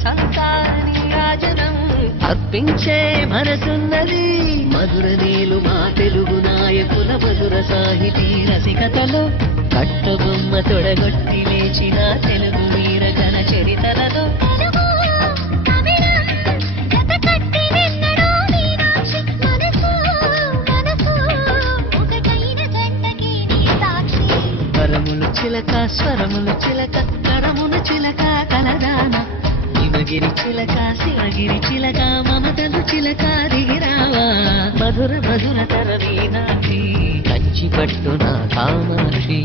వసంతాని రాజనం అర్పించే మనసున్నది మధుర నీలు మా తెలుగు నాయకుల మధుర సాహితీ రసికతలో కట్టబొమ్మ తొడగొట్టి లేచిన తెలుగు వీర ఘన చరితలలో చిలక స్వరములు చిలక కరమును చిలక కలదాన హిమగిరి చిలక శివగిరి చిలక మమతలు చిలక దిగిరావా మధుర మధుర తరవీనాక్షి కంచి పట్టున కామాక్షి